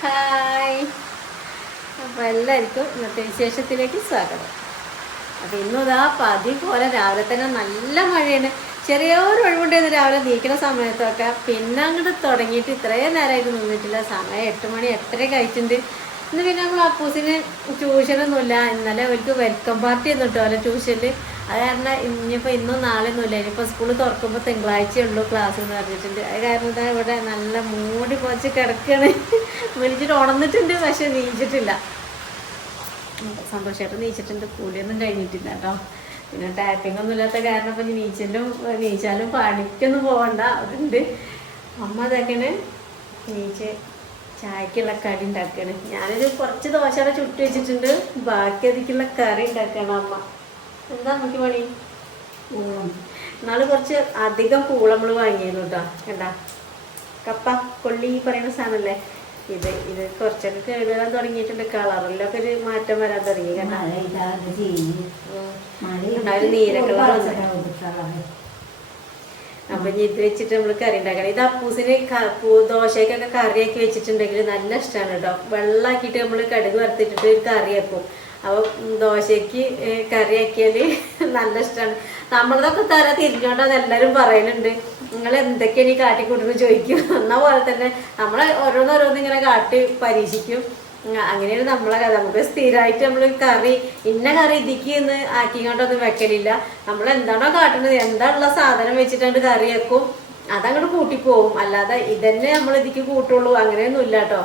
Hi. അപ്പോൾ എല്ലാവർക്കും ഇന്നത്തെ വിശേഷത്തിലേക്ക് സ്വാഗതം. അപ്പോൾ ഇന്നും ഇതാ പതി പോലെ രാവിലെ തന്നെ നല്ല മഴയാണ്. ചെറിയൊരു ഒഴിവുണ്ടായിരുന്നു രാവിലെ നീക്കുന്ന സമയത്തൊക്കെ. പിന്നെ അങ്ങോട്ട് തുടങ്ങിയിട്ട് ഇത്രയും നേരമായിട്ട് നിന്നിട്ടില്ല. സമയം എട്ട് മണി എട്ടര കഴിച്ചിട്ടുണ്ട് ഇന്ന് പിന്നെ നമ്മൾ അപ്പൂസിന് ട്യൂഷനൊന്നുമില്ല. ഇന്നലെ അവർക്ക് വെൽക്കം പാർട്ടി എന്നിട്ടോ അല്ലെ ട്യൂഷനിൽ അത് കാരണം ഇനിയിപ്പോൾ ഇന്നും നാളെ ഒന്നുമില്ല ഇനിയിപ്പോൾ സ്കൂൾ തുറക്കുമ്പോൾ തിങ്കളാഴ്ചയേ ഉള്ളൂ ക്ലാസ് എന്ന് പറഞ്ഞിട്ടുണ്ട്. അത് കാരണം ഇതാ ഇവിടെ നല്ല മൂടി പോച്ച് കിടക്കുകയാണ് വിളിച്ചിട്ട് ഉണർന്നിട്ടുണ്ട് പക്ഷെ നീച്ചിട്ടില്ല സന്തോഷമായിട്ട് നീച്ചിട്ടുണ്ട്. കൂലിയൊന്നും കഴിഞ്ഞിട്ടില്ല കേട്ടോ. പിന്നെ ടാപ്പിംഗ് ഒന്നും ഇല്ലാത്ത കാരണം ഇപ്പം നീച്ചലും നീച്ചാലും പണിക്കൊന്നും പോകണ്ട അതുണ്ട്. അമ്മ അതൊക്കെയാണ് നീച്ച് ചായക്കുള്ള കടി ഉണ്ടാക്കുകയാണ് ഞാനൊരു കുറച്ച് ദോശയുടെ ചുട്ട് വെച്ചിട്ടുണ്ട്. ബാക്കി അതിക്കുള്ള കറി ഉണ്ടാക്കുകയാണ് അമ്മ. എന്താ അമ്മയ്ക്ക് പണി? നാളെ കുറച്ച് അധികം പൂളമ്മൾ വാങ്ങിയിരുന്നു കേട്ടോ. കണ്ടാ? കപ്പ കൊള്ളി പറയുന്ന സാധനല്ലേ? ഇത് ഇത് കുറച്ചൊക്കെ കേടുവരാൻ തുടങ്ങിയിട്ടുണ്ട്. കളറിലൊക്കെ ഒരു മാറ്റം വരാൻ തുടങ്ങി കണ്ടാ? ഉം. ഒരു നീല കളർ വന്നു അപ്പൊ ഇനി ഇത് വെച്ചിട്ട് നമ്മൾ കറി ഉണ്ടാക്കണം. ഇത് അപ്പൂസിന് ദോശക്കൊക്കെ ദോശയ്ക്കൊക്കെ കറിയാക്കി വെച്ചിട്ടുണ്ടെങ്കിൽ നല്ല ഇഷ്ടമാണ് കേട്ടോ. വെള്ളാക്കിയിട്ട് നമ്മൾ കടുക് വറുത്തിട്ടിട്ട് ഒരു കറിയാക്കും ഉം, ദോശയ്ക്ക് കറി കറിയാക്കിയാൽ നല്ല ഇഷ്ടമാണ് നമ്മളതൊക്കെ തര തിരിഞ്ഞോണ്ടത് എല്ലാരും പറയുന്നുണ്ട് നിങ്ങൾ എന്തൊക്കെയാണ് ഈ കാട്ടിക്കൂട്ടുന്നു? ചോദിക്കും. എന്ന പോലെ തന്നെ നമ്മൾ ഓരോന്നോരോന്ന് ഇങ്ങനെ കാട്ടി പരീക്ഷിക്കും. അങ്ങനെയാണ് നമ്മളെ കഥ. നമുക്ക് സ്ഥിരമായിട്ട് നമ്മൾ കറി ഇന്ന കറി ഇതിക്ക് എന്ന് ആക്കിക്കൊണ്ടൊന്നും വെക്കലില്ല. നമ്മൾ എന്താണോ കാട്ടുന്നത് എന്താണുള്ള സാധനം വെച്ചിട്ടാണ് കറി വെക്കും. അതങ്ങോട്ട് കൂട്ടിപ്പോവും. അല്ലാതെ ഇതന്നെ നമ്മൾ ഇതിക്ക് കൂട്ടുള്ളൂ. അങ്ങനെയൊന്നും ഇല്ല കേട്ടോ.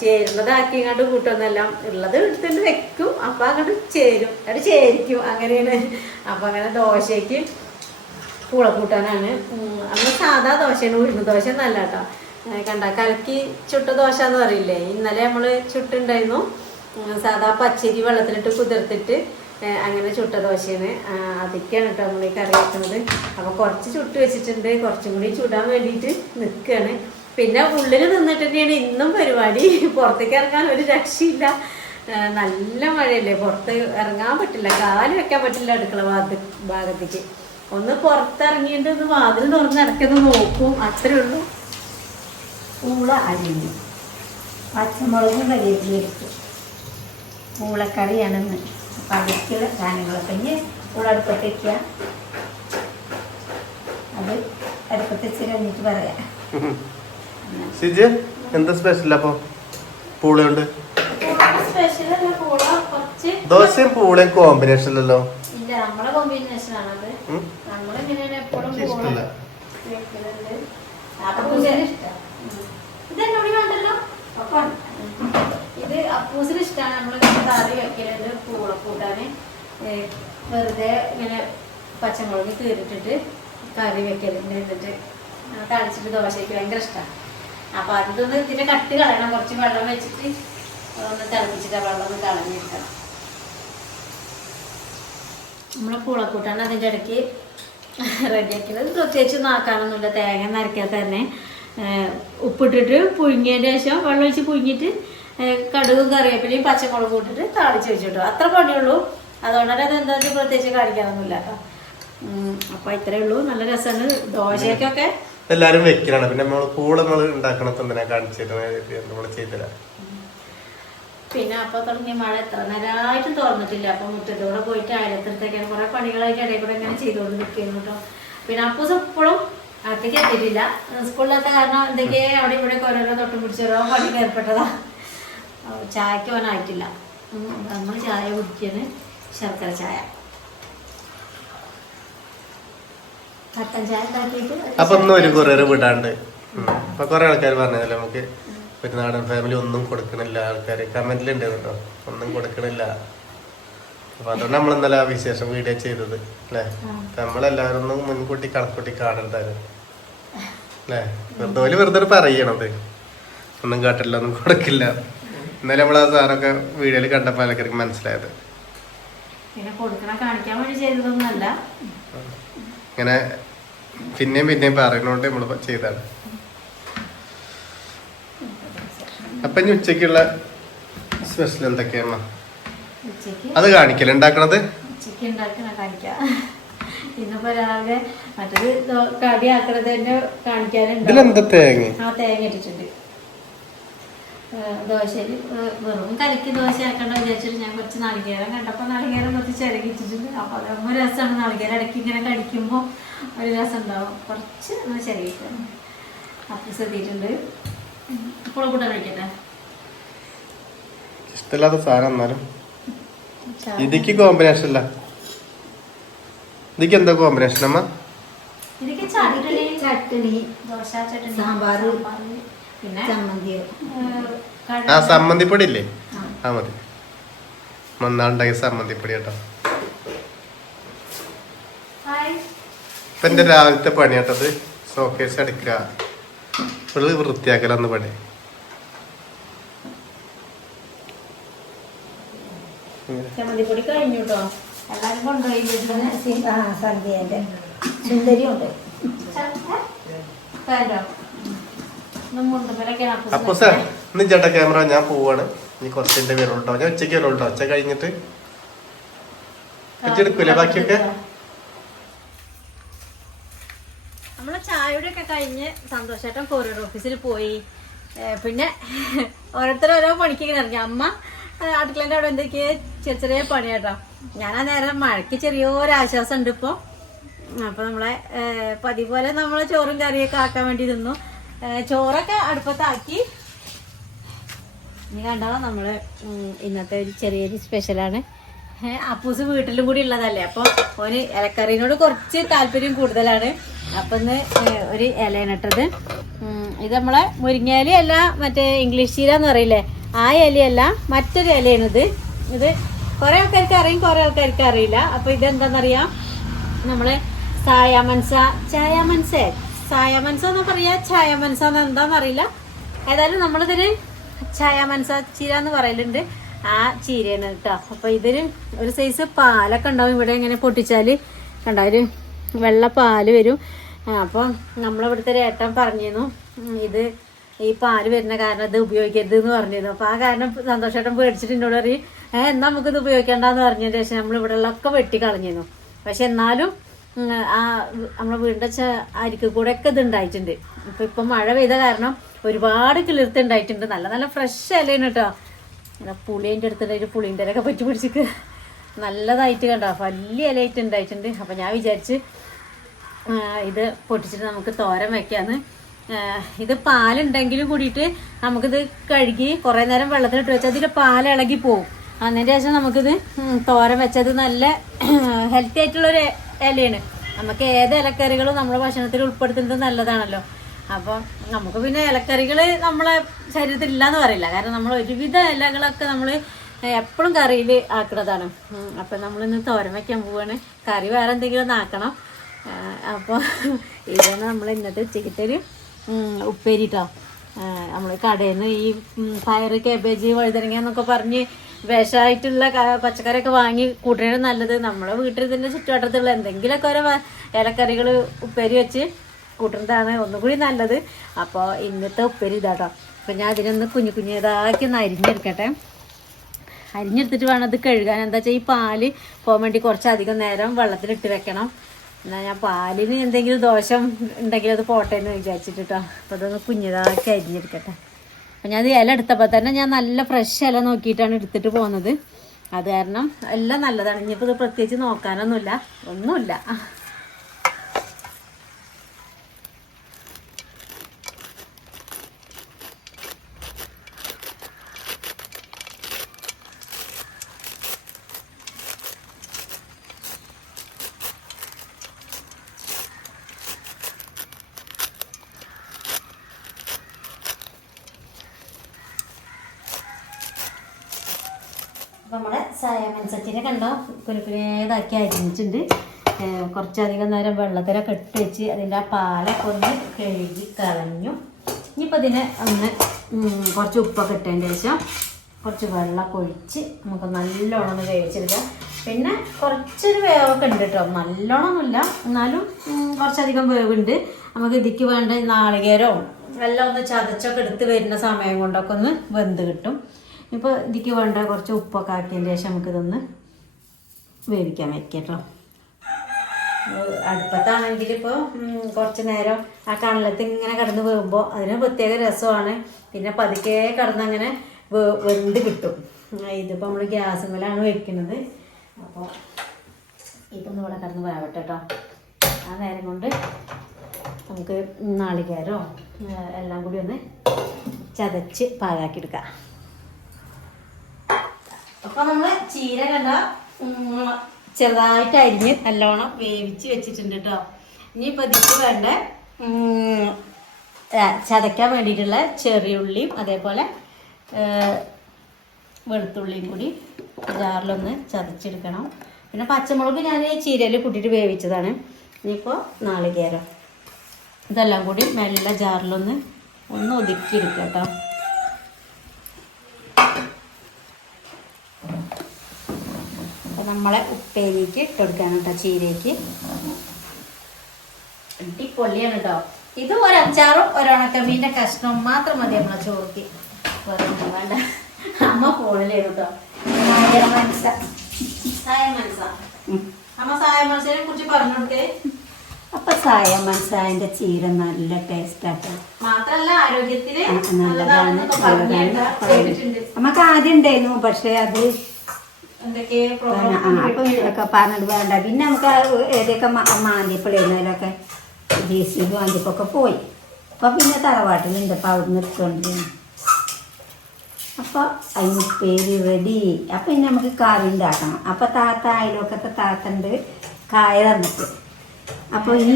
ചേരുന്നത് കണ്ട് കൂട്ടുമെന്നല്ല ഉള്ളത് എടുത്തിട്ട് വെക്കും. അപ്പം അങ്ങോട്ട് ചേരും. അത് ചേരിക്കും. അങ്ങനെയാണ്. അപ്പം അങ്ങനെ ദോശയ്ക്ക് പൂള കൂട്ടാനാണ്. അന്ന് സാധാ ദോശയാണ്. ഉഴുന്ന് ദോശ എന്നല്ല കേട്ടോ. കണ്ട കലക്കി ചുട്ട ദോശ എന്ന് പറയില്ലേ? ഇന്നലെ നമ്മൾ ചുട്ടുണ്ടായിരുന്നു. സാധാ പച്ചരി വെള്ളത്തിലിട്ട് കുതിർത്തിട്ട് അങ്ങനെ ചുട്ട ദോശയാണ്. അതൊക്കെയാണ് കേട്ടോ നമ്മൾ ഈ കറി വെക്കുന്നത്. അപ്പോൾ കുറച്ച് ചുട്ട് വെച്ചിട്ടുണ്ട്. കുറച്ചും കൂടി ചുടാൻ വേണ്ടിയിട്ട് നിൽക്കുകയാണ് പിന്നെ ഉള്ളിൽ നിന്നിട്ട് തന്നെയാണ് ഇന്നും പരിപാടി. പുറത്തേക്ക് ഇറങ്ങാൻ ഒരു രക്ഷയില്ല. നല്ല മഴയല്ലേ? പുറത്ത് ഇറങ്ങാൻ പറ്റില്ല. കാൽ വെക്കാൻ പറ്റില്ല അടുക്കള ഭാഗത്ത് ഭാഗത്തേക്ക്. ഒന്ന് പുറത്തിറങ്ങിയിട്ട് ഒന്ന് വാതിൽ തുറന്ന് ഇടയ്ക്കൊന്ന് നോക്കും. അത്രേ ഉള്ളൂ. പൂള അരിഞ്ഞു. പച്ചമുളകും കരിയേപ്പിലെടുത്തു പൂളക്കറിയാണെന്ന് അപ്പം അതിലേക്കുള്ള സാധനങ്ങളൊക്കെ ഇനി പൂള അടുപ്പത്ത് വയ്ക്കുക അത് അടുപ്പത്ത് വെച്ച് കഴിഞ്ഞിട്ട് പറയാം. സിജ് എന്താ സ്പെഷ്യൽ അപ്പൊ? പൂളയുണ്ട് ദോശയും പൂളയും കോമ്പിനേഷൻ അല്ലല്ലോ നമ്മളെ ഇഷ്ടമല്ല. ഇത് അപ്പൂസിന് ഇഷ്ടമാണ് നമ്മൾ കറി വെക്കലുണ്ട് പൂള കൂട്ടാന്. വെറുതെ ഇങ്ങനെ പച്ചമുളക് കീറിട്ടിട്ട് കറി വെക്കലുണ്ട്. എന്നിട്ട് തളിച്ചിട്ട് ദോശയ്ക്ക് ഭയങ്കര ഇഷ്ടമാണ് അപ്പൊ അതൊന്ന് ഇതിന്റെ കട്ട് കളയണം. കുറച്ച് വെള്ളം വെച്ചിട്ട് ഒന്ന് തിളപ്പിച്ചിട്ട് വെള്ളം ഒന്ന് കളഞ്ഞെടുക്കണം നമ്മളെ പൂളക്കൂട്ടാണ് അതിന്റെ ഇടയ്ക്ക് റെഡിയാക്കിയത്. പ്രത്യേകിച്ച് നാക്കാനൊന്നുമില്ല തേങ്ങ നരയ്ക്കാതെ തന്നെ ഉപ്പിട്ടിട്ട് പുഴുങ്ങിയതിന് ശേഷം വെള്ളം ഒഴിച്ച് പുഴുങ്ങിയിട്ട് കടുക് കറിവേപ്പിലയും പച്ചമുളകും ഇട്ടിട്ട് താളിച്ച് വെച്ചിട്ടു. അത്ര പണിയുള്ളൂ. അതുകൊണ്ട് അത് വെച്ചാൽ പ്രത്യേകിച്ച് കാണിക്കാനൊന്നുമില്ല. അപ്പോൾ ഇത്രയേ ഉള്ളൂ. നല്ല രസമാണ്. ദോശയ്ക്കൊക്കെ എല്ലാരും വെക്കലാണ്. പിന്നെ നമ്മൾ കൂടെ നമ്മൾ ഉണ്ടാക്കണത് എന്തിനാ കാണിച്ചിരുന്നത് നമ്മൾ ചെയ്തരാ പിന്നെ അപ്പൊ തുടങ്ങിയ മഴ എത്ര നേരമായിട്ടും തുറന്നിട്ടില്ല. അപ്പൊ മുറ്റത്തോടെ പോയിട്ട് അയലത്തിടത്തേക്കാണ് കുറെ പണികളായിട്ട് ഇടയിൽ കൂടെ ഇങ്ങനെ ചെയ്തുകൊണ്ട് നിൽക്കുന്നു കേട്ടോ. പിന്നെ അപ്പൂസ് ഇപ്പോഴും അകത്തേക്ക് എത്തിയിട്ടില്ല. സ്കൂളിലത്തെ കാരണം എന്തൊക്കെ അവിടെ ഇവിടെ ഓരോരോ തൊട്ടും പിടിച്ചോരോ പണി ഏർപ്പെട്ടതാ. ചായക്ക് പോകാനായിട്ടില്ല. നമ്മൾ ചായ കുടിക്കാണ്. ശർക്കര ചായ കട്ടൻ ചായ ഉണ്ടാക്കിയിട്ട് അപ്പൊ ഒന്നും ഒരു കൊറിയർ വിടാണ്ട്. അപ്പൊ കുറെ ആൾക്കാർ പറഞ്ഞതല്ലേ നമുക്ക് ഒരു നാടൻ ഫാമിലി ഒന്നും കൊടുക്കണില്ല. ആൾക്കാർ കമന്റിലുണ്ട് കേട്ടോ ഒന്നും കൊടുക്കണില്ല. അപ്പൊ അതുകൊണ്ട് നമ്മൾ ഇന്നലെ ആ വിശേഷം വീഡിയോ ചെയ്തത്. അല്ലേ? നമ്മളെല്ലാവരും ഒന്നും മുൻകൂട്ടി കണക്കൂട്ടി കാണണ്ടായിരുന്നു അല്ലേ? വെറുതെ ഓൽ വെറുതെ പറയണത്. ഒന്നും കാട്ടില്ല ഒന്നും കൊടുക്കില്ല. ഇന്നലെ നമ്മൾ ആ സാറൊക്കെ വീഡിയോയിൽ കണ്ടപ്പോൾ ആൾക്കാർക്ക് മനസ്സിലായത്. പിന്നെ കൊടുക്കണ കാണിക്കാൻ വേണ്ടി ചെയ്തതൊന്നുമല്ല. ഇങ്ങനെ പിന്നെയും പിന്നെയും പറയുന്നോണ്ട് നമ്മൾ ചെയ്താണ്. അപ്പൊ ഇനി ഉച്ചക്കുള്ള സ്പെഷ്യൽ എന്തൊക്കെയാണ് അത് കാണിക്കൽ ഉണ്ടാക്കണത്? ഇതിലെന്താ തേങ്ങ? ആ തേങ്ങ ഇട്ടിട്ടുണ്ട്. ദോശയിൽ വെറും കലക്കി ദോശ ആക്കണ്ട വിചാരിച്ചിട്ട് ഞാൻ കുറച്ച് നാളികേരം കണ്ടപ്പോൾ നാളികേരം കുറച്ച് ചിരകിച്ചിട്ടുണ്ട് അപ്പോൾ അതാകുമ്പോൾ രസമാണ് നാളികേരം ഇടയ്ക്ക് ഇങ്ങനെ കടിക്കുമ്പോൾ ഒരു രസം ഉണ്ടാവും. കുറച്ച് നമ്മൾ ചെറിയിട്ട്. അപ്പം ശ്രദ്ധിച്ചിട്ടുണ്ട്. ഇപ്പോൾ കൂട്ടാൻ കഴിക്കട്ടെ? ഇഷ്ടമില്ലാത്ത സാധനം എന്നാലും. ഇതിക്ക് കോമ്പിനേഷൻ അല്ല ഇതിക്ക് എന്താ കോമ്പിനേഷൻ അമ്മ? ഇതിക്ക് ചട്ടണി ചട്ടണി ദോശ ചട്ടണി സാമ്പാറ്, പിന്നെ ചമ്മന്തി. ആ സമ്മന്തിപ്പൊടി ഇല്ലേ? ആ. മതി. മന്നാളുണ്ടാക്കിയ സമ്മന്തിപ്പൊടി കേട്ടോ. ഇപ്പൊ എന്റെ രാവിലത്തെ പണി കേട്ടത് സോക്കേസ് അടിക്കുക. ഫുള്ള് വൃത്തിയാക്കലന്ന് പണി. ചമ്മന്തിപ്പൊടി കഴിഞ്ഞു കേട്ടോ എല്ലാവരും കൊണ്ടുപോയി പിന്നെ സി- ആ സന്ധ്യേന്റെ സുന്ദരിയുണ്ട്. വേണ്ടോ മുണ്ടുമലൊക്കെയാണ് അപ്പൂസ് അപ്പൊ സാർ ഇന്ന് ചേട്ടാ ക്യാമറ ഞാൻ പോവാണ്. ഇനി കുറച്ചിന്റെ വരുള്ളൂ കേട്ടോ. ഞാൻ ഉച്ചയ്ക്ക് വരുള്ളൂ ഉച്ച കഴിഞ്ഞിട്ട് എടുക്കൂലേ ബാക്കിയൊക്കെ? നമ്മളെ ചായയുടെ ഒക്കെ കഴിഞ്ഞ് സന്തോഷേട്ടൻ കൊറിയർ ഓഫീസിൽ പോയി. പിന്നെ ഓരോരുത്തർ ഓരോ പണിക്ക് ഇങ്ങനെ ഇറങ്ങി. അമ്മ അടുക്കളേന്റെ അവിടെ എന്തൊക്കെയോ ചെറിയ ചെറിയ പണി കേട്ടോ ഞാൻ ആ നേരം മഴയ്ക്ക് ചെറിയൊരു ആശ്വാസം ഉണ്ട് ഇപ്പോൾ അപ്പോൾ നമ്മളെ പതിപോലെ പോലെ നമ്മൾ ചോറും കറിയൊക്കെ ആക്കാൻ വേണ്ടി നിന്നു. ചോറൊക്കെ അടുപ്പത്താക്കി. ഇനി കണ്ടോ നമ്മൾ ഇന്നത്തെ ഒരു ചെറിയൊരു സ്പെഷ്യലാണ് അപ്പൂസ് വീട്ടിലും കൂടി ഉള്ളതല്ലേ? അപ്പൊ ഓന് ഇലക്കറിനോട് കുറച്ച് താല്പര്യം കൂടുതലാണ്. അപ്പൊ ഇന്ന് ഒരു ഇലയാണ് ഇട്ടത്. ഇത് നമ്മളെ മുരിങ്ങയില അല്ല മറ്റേ ഇംഗ്ലീഷ് ചീര എന്ന് പറയില്ലേ? ആ ഇലയല്ല മറ്റൊരു ഇലയാണിത്. ഇത് കുറേ ആൾക്കാർക്ക് അറിയും കുറേ ആൾക്കാർക്ക് അറിയില്ല. അപ്പോൾ ഇതെന്താണെന്നറിയാം നമ്മൾ സായാമൻസ ചായാമൻസേ സായാമൻസ എന്ന് പറയാ ചായാമൻസ എന്ന് എന്താണെന്നറിയില്ല ഏതായാലും നമ്മളിതിന് ചായാമൻസ ചീര എന്ന് പറയലുണ്ട്. ആ ചീരയാണ് കേട്ടോ അപ്പൊ ഇതിന് ഒരു സൈസ് പാലൊക്കെ ഉണ്ടാവും. ഇവിടെ ഇങ്ങനെ പൊട്ടിച്ചാൽ കണ്ട? ഒരു വെള്ള പാൽ വരും. അപ്പോൾ അപ്പൊ നമ്മളിവിടുത്തെ ഏട്ടൻ പറഞ്ഞിരുന്നു ഇത് ഈ പാൽ വരുന്ന കാരണം ഇത് ഉപയോഗിക്കരുത് എന്ന് പറഞ്ഞിരുന്നു. അപ്പൊ ആ കാരണം സന്തോഷേട്ടൻ പേടിച്ചിട്ട് എന്നോട് പറയും ഏഹ് എന്നാ നമുക്കിത് ഉപയോഗിക്കേണ്ടെന്ന് പറഞ്ഞതിന് ശേഷം നമ്മൾ ഇവിടെ ഉള്ളതൊക്കെ വെട്ടി കളഞ്ഞിരുന്നു. പക്ഷെ എന്നാലും ആ നമ്മളെ വീടിന്റെ ച- അരിക്ക് കൂടെ ഒക്കെ ഇത് ഉണ്ടായിട്ടുണ്ട്. ഇപ്പൊ ഇപ്പൊ മഴ പെയ്ത കാരണം ഒരുപാട് കിളിർത്ത് ഉണ്ടായിട്ടുണ്ട്. നല്ല നല്ല ഫ്രഷ് ഇലയാണ് കേട്ടോ ഇങ്ങനെ പുളിന്റെ അടുത്തുള്ള ഒരു പുളിന്റെ ഇലൊക്കെ പറ്റി പിടിച്ചിട്ട് നല്ലതായിട്ട് കണ്ടോ? വലിയ ഇലയിട്ട് ഉണ്ടായിട്ടുണ്ട്. അപ്പം ഞാൻ വിചാരിച്ച് ഇത് പൊട്ടിച്ചിട്ട് നമുക്ക് തോരൻ വയ്ക്കാന്ന് ഇത് പാലുണ്ടെങ്കിലും കൂടിയിട്ട് നമുക്കിത് കഴുകി കുറേ നേരം വെള്ളത്തിലിട്ട് വെച്ചാൽ അതിൽ പാൽ ഇളകി പോകും അതിന്റെ ശേഷം നമുക്കിത് തോരൻ വെച്ചത് നല്ല ഹെൽത്തി ആയിട്ടുള്ളൊരു ഇലയാണ്. നമുക്ക് ഏത് ഇലക്കറികളും നമ്മുടെ ഭക്ഷണത്തിൽ ഉൾപ്പെടുത്തുന്നത് നല്ലതാണല്ലോ. അപ്പം നമുക്ക് പിന്നെ ഇലക്കറികൾ നമ്മളെ ശരീരത്തിൽ ഇല്ലാന്ന് പറയില്ല. കാരണം നമ്മൾ ഒരുവിധ ഇലകളൊക്കെ നമ്മൾ എപ്പോഴും കറിയിൽ ആക്കുന്നതാണ് അപ്പൊ നമ്മളിന്ന് തോരൻ വയ്ക്കാൻ പോവാണ്. കറി വേറെ എന്തെങ്കിലും ആക്കണം. അപ്പോൾ ഇതാണ് നമ്മൾ ഇന്നത്തെ ഉച്ചക്കത്തെ ഒരു ഉപ്പേരി നമ്മൾ കടയിൽ നിന്ന് ഈ പയർ കേബേജ് വഴുതനങ്ങ എന്നൊക്കെ പറഞ്ഞ് വിഷമായിട്ടുള്ള പച്ചക്കറിയൊക്കെ വാങ്ങി കൂട്ടുന്നത് നല്ലത്. നമ്മളെ വീട്ടിൽ ഇതിന്റെ ചുറ്റുവട്ടത്തുള്ള എന്തെങ്കിലുമൊക്കെ ഓരോ ഇലക്കറികൾ ഉപ്പേരി വെച്ച് കൂട്ടുന്നതാണ് ഒന്നുകൂടി നല്ലത്. അപ്പോൾ ഇന്നത്തെ ഉപ്പേരി ഇതാട്ടോ. അപ്പം ഞാൻ അതിനൊന്ന് കുഞ്ഞു കുഞ്ഞിതാക്കി ഒന്ന് അരിഞ്ഞെടുക്കട്ടെ. അരിഞ്ഞെടുത്തിട്ട് വേണം അത് കഴുകാൻ. എന്താ വെച്ചാൽ ഈ പാൽ പോകാൻ വേണ്ടി കുറച്ചധികം നേരം വെള്ളത്തിലിട്ട് വെക്കണം. എന്നാൽ ഞാൻ പാലിന് എന്തെങ്കിലും ദോഷം ഉണ്ടെങ്കിൽ അത് പോട്ടെ എന്ന് വിചാരിച്ചിട്ട് കേട്ടോ അപ്പോൾ അതൊന്ന് കുഞ്ഞിതാക്കി അരിഞ്ഞെടുക്കട്ടെ. അപ്പം ഞാൻ ഇല എടുത്തപ്പോൾ തന്നെ ഞാൻ നല്ല ഫ്രഷ് ഇല നോക്കിയിട്ടാണ് എടുത്തിട്ട് പോകുന്നത്. അത് കാരണം എല്ലാം നല്ലതാണ്. ഇനിയിപ്പോൾ ഇത് പ്രത്യേകിച്ച് നോക്കാനൊന്നുമില്ല. ഒന്നുമില്ല. നമ്മുടെ സായമൻസച്ചിനെ കണ്ടോ? കുലുക്കുലേതാക്കി അരിഞ്ഞിട്ടുണ്ട്. കുറച്ചധികം നേരം വെള്ളത്തിലൊക്കെ ഇട്ട് വെച്ച് അതിന്റെ ആ പാലൊക്കെ ഒന്ന് കഴുകി കളഞ്ഞു. ഇനിയിപ്പോൾ ഇതിനെ ഒന്ന് കുറച്ച് ഉപ്പൊക്കെ ഇട്ടതിന് ശേഷം കുറച്ച് വെള്ളമൊക്കെ ഒഴിച്ച് നമുക്ക് നല്ലോണം ഒന്ന് വേവിച്ചെടുക്കാം. പിന്നെ കുറച്ചൊരു വേവൊക്കെ ഉണ്ട് കേട്ടോ. നല്ലോണമൊന്നുമില്ല എന്നാലും കുറച്ചധികം വേവുണ്ട്. നമുക്ക് ഇതിക്ക് വേണ്ട നാളികേരവും എല്ലാം ഒന്ന് ചതച്ചൊക്കെ എടുത്ത് വരുന്ന സമയം കൊണ്ടൊക്കെ ഒന്ന് വെന്ത് കിട്ടും. ഇപ്പോൾ ഇതിക്ക് വേണ്ട കുറച്ച് ഉപ്പൊക്കെ ആക്കിയതിന് ശേഷം നമുക്കിതൊന്ന് വേവിക്കാൻ വയ്ക്കാം കേട്ടോ. അടുപ്പത്താണെങ്കിൽ ഇപ്പോൾ കുറച്ച് നേരം ആ കണലത്ത് ഇങ്ങനെ കിടന്ന് വേകുമ്പോൾ അതിന് പ്രത്യേക രസമാണ്. പിന്നെ പതുക്കെ കിടന്ന് അങ്ങനെ വേ- വെന്ത് കിട്ടും. ഇതിപ്പോൾ നമ്മൾ ഗ്യാസ് മേലാണ് വെക്കുന്നത്. അപ്പോൾ ഇതൊന്നും ഇവിടെ കിടന്ന് വേവട്ടെ കേട്ടോ. ആ നേരം കൊണ്ട് നമുക്ക് നാളികേരോ എല്ലാം കൂടി ഒന്ന് ചതച്ച് പാകാക്കിയെടുക്കാം അപ്പൊ നമ്മൾ ചീര കണ്ട ചെറുതായിട്ട് അരിഞ്ഞ് നല്ലോണം വേവിച്ച് വെച്ചിട്ടുണ്ട് കേട്ടോ ഇനിയിപ്പോൾ ഇതിക്ക് വേണ്ട ചതയ്ക്കാൻ വേണ്ടിയിട്ടുള്ള ചെറിയുള്ളിയും അതേപോലെ വെളുത്തുള്ളിയും കൂടി ജാറിലൊന്ന് ചതച്ചെടുക്കണം. പിന്നെ പച്ചമുളക് ഞാൻ ഈ ചീരയിൽ കൂട്ടിയിട്ട് വേവിച്ചതാണ്. ഇനിയിപ്പോൾ നാളികേരം. ഇതെല്ലാം കൂടി മെല്ലെ ജാറിലൊന്ന് ഒന്ന് ഒതുക്കിയെടുക്കാം കേട്ടോ നമ്മളെ ഉപ്പേരിക്ക് ഇട്ട് കൊടുക്കാൻ കേട്ടോ ചീരയ്ക്ക് അടിപൊളിയാണ് കേട്ടോ. ഇത് ഒരു അച്ചാറും ഒരു ഉണക്കമീന്റെ കഷ്ണവും മാത്രം മതി നമ്മളെ ചോറിക്ക്. വേണ്ട. അമ്മ ഫോണിലാണ് കേട്ടോ. മനസ്സ. സായ മനസ്സ. അമ്മ സായ മനസ്സിനെ കുറിച്ച് പറഞ്ഞു കൊടുത്തേ അപ്പൊ സായ മനസ്സായന്റെ ചീര നല്ല ടേസ്റ്റാട്ടോ മാത്രല്ല ആരോഗ്യത്തിന് നല്ലതാണ്. നമുക്ക് ആദ്യം ഉണ്ടായിരുന്നു പക്ഷെ അത് അപ്പൊ ഇതൊക്കെ പറഞ്ഞിട്ട് വേണ്ട. പിന്നെ നമുക്ക് ഏതൊക്കെ മാന്തിയപ്പോഴേന്നതിലൊക്കെ ജേസിബ് മാന്തിപ്പൊക്കെ പോയി. അപ്പൊ പിന്നെ തറവാട്ടിലുണ്ട്. അപ്പൊ അവിടെ എടുത്തോണ്ടിരുന്നു അപ്പൊ അതിന് പേര് റെഡി. അപ്പൊ ഇനി നമുക്ക് കറി ഉണ്ടാക്കണം. അപ്പൊ താത്ത അയലോക്കത്തെ താത്തണ്ട് കായ തന്നിട്ട്. അപ്പൊ ഈ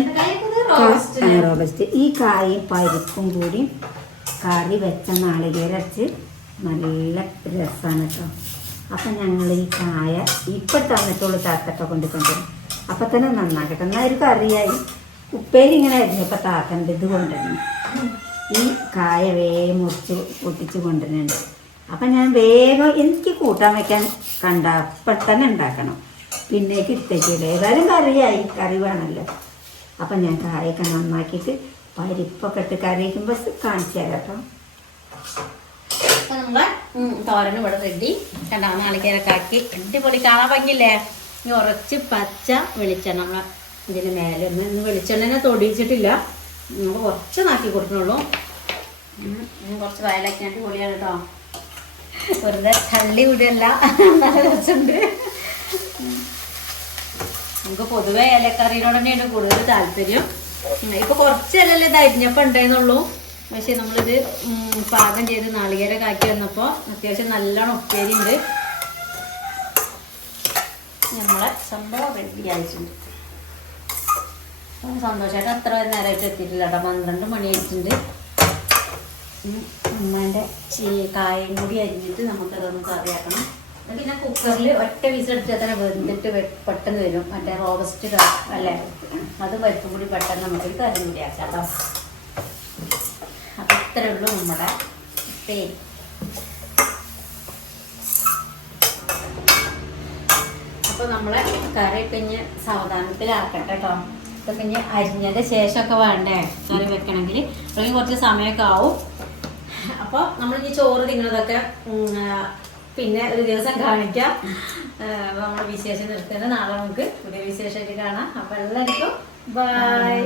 റോബസ്റ്റ് ഈ കായും പരിപ്പും കൂടി കറി വെച്ച നാളികേരച്ച് നല്ല രസമാണ് കേട്ടോ. അപ്പം ഞങ്ങൾ ഈ കായ ഇപ്പം തന്നിട്ടുള്ള താത്തൊക്കെ കൊണ്ട് കൊണ്ടുവരും. അപ്പം തന്നെ നന്നാക്കട്ടെ. എന്നാൽ ഒരു കറിയായി. ഉപ്പേരി ഇങ്ങനെ ഇപ്പൊ താത്തന്റെ ഇത് കൊണ്ടുവരുന്നു ഈ കായ വേഗം മുറിച്ച് പൊട്ടിച്ച് കൊണ്ടുവരുന്നുണ്ട്. അപ്പം ഞാൻ വേഗം എനിക്ക് കൂട്ടാൻ വെക്കാൻ കണ്ട പെട്ടെന്ന് ഉണ്ടാക്കണം. പിന്നെ ഇട്ടേക്കില്ല ഏതായാലും കറിയായി. കറി വേണമല്ലോ. അപ്പം ഞാൻ കായൊക്കെ നന്നാക്കിയിട്ട് പരിപ്പൊക്കെ ഇട്ട് കറി വയ്ക്കുമ്പോൾ കാണിച്ചു തരാം കേട്ടോ. തോരൻ ഇവിടെ റെഡി കണ്ടാ നാളികേരൊക്കെ ആക്കി അടിപൊളി കാണാൻ ഭംഗിയില്ലേ? ഇനി ഉറച്ച് പച്ച വെളിച്ചെണ്ണ. നമ്മളെ ഇതിന് മേലെ ഒന്ന് ഇന്ന് വെളിച്ചെണ്ണനെ തൊടിയിച്ചിട്ടില്ല. നമ്മൾ കുറച്ച് നാക്കി കൊടുക്കണുള്ളൂ. കുറച്ച് വയലാക്കി അടിപൊളിയാണ് കേട്ടോ വെറുതെ തള്ളി കൂടിയല്ല. നല്ല രസമുണ്ട്. നമുക്ക് പൊതുവെ ഇലക്കറിയോട് തന്നെയാണ് കൂടുതൽ താല്പര്യം. ഇപ്പൊ കുറച്ച് ഇലല്ലേ ഇത് അരിഞ്ഞപ്പോൾ ഉണ്ടായിരുന്നുള്ളൂ. പക്ഷെ നമ്മളിത് പാകം ചെയ്ത് നാളികേര കാക്കി വന്നപ്പോൾ അത്യാവശ്യം നല്ലോണം ഉപ്പേരി ഉണ്ട് നമ്മളെ സംഭവം റെഡി ആയിട്ടുണ്ട്. സന്തോഷമായിട്ട് അത്ര നേരമായിട്ട് എത്തിയിട്ടില്ല കേട്ടോ. പന്ത്രണ്ട് മണി ആയിട്ടുണ്ട്. ഉമ്മേന്റെ കായും കൂടി അരിഞ്ഞിട്ട് നമുക്കതൊന്ന് കറിയാക്കണം. പിന്നെ കുക്കറിൽ ഒറ്റ വിസെടുത്താൽ തന്നെ വെന്തിട്ട് പെട്ടെന്ന് വരും. മറ്റേ റോബസ്റ്റ് അല്ലേ? അത് പരിപ്പും കൂടി പെട്ടെന്ന് നമുക്ക് കറി കൂടി ആക്കാം കേട്ടോ. അപ്പം ഇത്രേ ഉള്ളൂ നമ്മുടെ പേര്. അപ്പോൾ നമ്മളെ കറി പിന്നെ സാവധാനത്തിലാക്കട്ടെ കേട്ടോ ഇതൊക്കെ ഇനി അരിഞ്ഞതിന്റെ ശേഷമൊക്കെ വേണ്ടേ? കറി വെക്കണമെങ്കിൽ അല്ലെങ്കിൽ കുറച്ച് സമയമൊക്കെ ആവും. അപ്പോൾ നമ്മൾ ഈ ചോറ് തിന്നതൊക്കെ പിന്നെ ഒരു ദിവസം കാണിക്കാം. നമ്മൾ വിശേഷം നിർത്തുന്നത് നാളെ നമുക്ക് പുതിയ വിശേഷമായിട്ട് കാണാം. അപ്പോൾ എല്ലാവർക്കും ബൈ